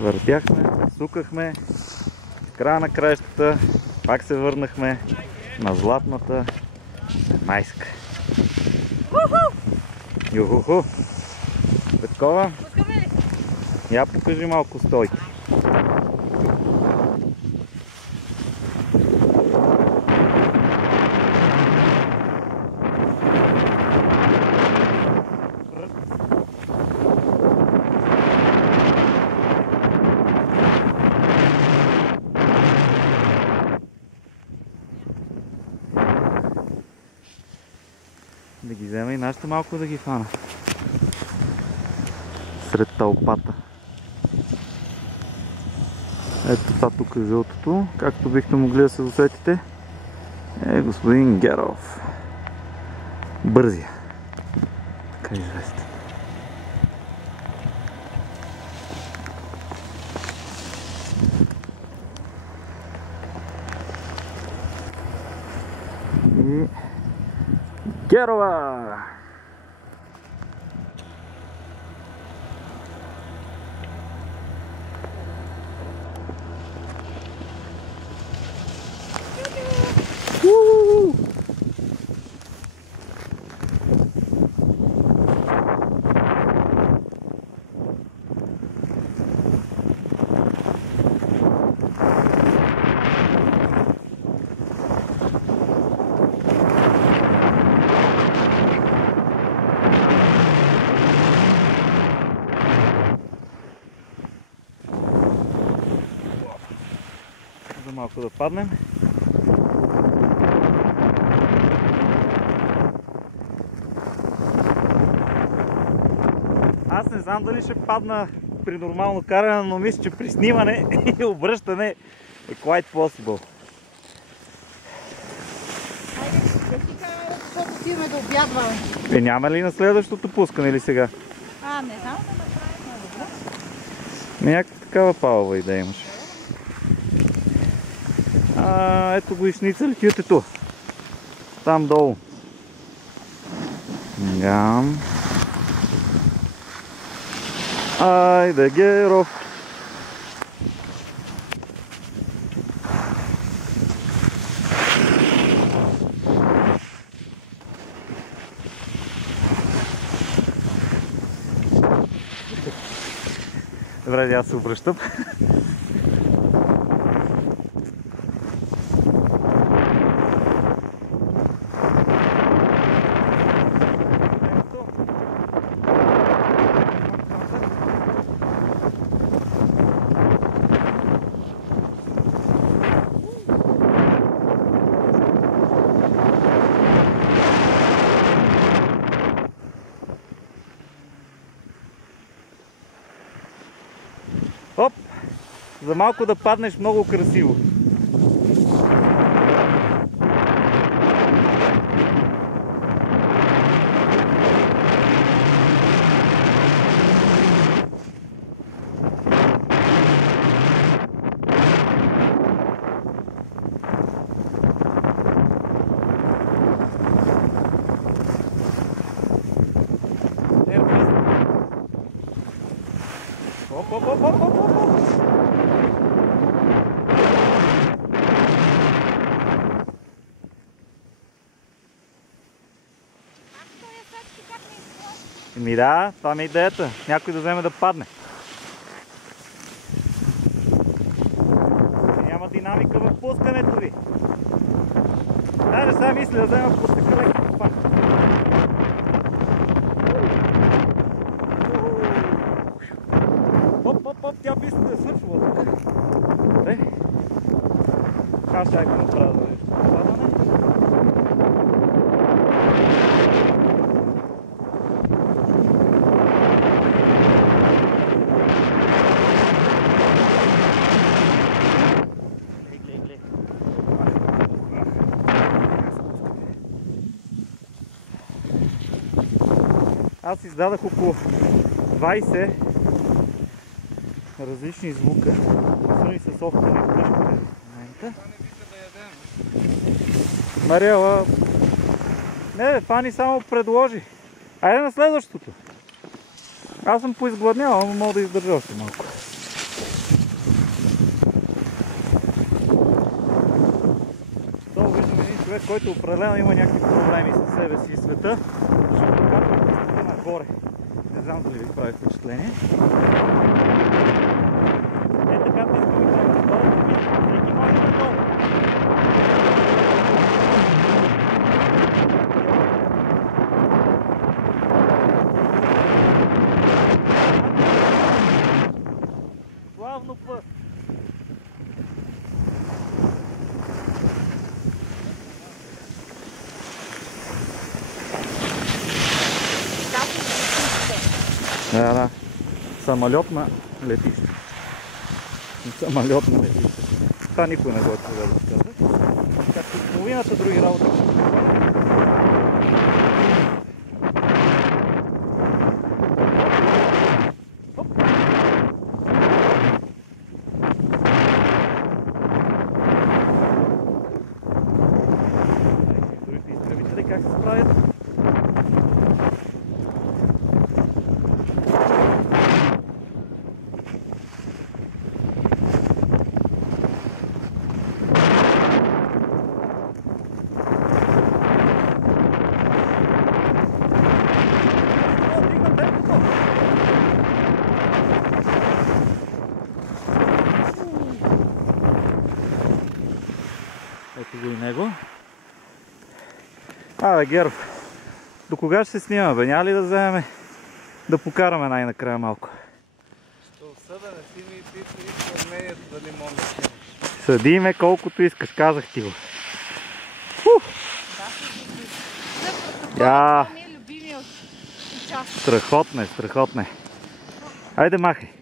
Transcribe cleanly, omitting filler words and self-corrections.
Въртяхме, сукахме. В края на краищата пак се върнахме на златната майска. Юхуху! Петкова, я покажи малко стойки. Да ги взема и нашите малко да ги фана. Сред тълпата. Ето това тук е жълтото, както бихте могли да се досетите, е господин Геров. Бързия. Така известен. И Герова! За малко да паднем. Аз не знам дали ще падна при нормално каране, но мисля, че при снимане и обръщане е quite possible. Айде, да си кажа, защото отиваме да обядваме. Няма ли на следващото пускане или сега? Не знам да направим добре. Някаква такава палава идея имаше. Ето го и шницели кютето. Там долу. Ням. Айде, Геров. Добре, аз се обръщам. Оп! За малко да паднеш много красиво. Оп, оп, оп, оп, оп, оп. Ми да, това ми е идеята. Някой да вземе да падне. Няма динамика в пускането ви. Даже сега мисля да взема пустека леко пак. Оп, тя би се да е свършила тук. Добре. Аз ще го направя за нещо падане. Аз издадах около 20 различни звука, свързани с офтера в къщата в момента. Мариела, не, Фани само предложи. Айде на следващото. Аз съм поизгладнял, но мога да издържа още малко. човек, който определено има някакви проблеми със себе си и света, защото когато е нагоре, не знам дали ви прави впечатление. Е така те сме ми прави нагоре, всеки може надолу. Плавно път. Да. Самолет на летище. Самолет на летище. Това никой не го е да разказва. Както половината други работи. Другите изтребители как се справят? Ето го и него. Абе, Геров, до кога ще се снимаме, бе? Няма ли да вземем да покараме най-накрая малко? Ще осъда, не си ми пише мнението дали мога да снимаш. Съди ме колкото искаш, казах ти го. Това ми е любимият участък. Страхотно е. Айде, махай.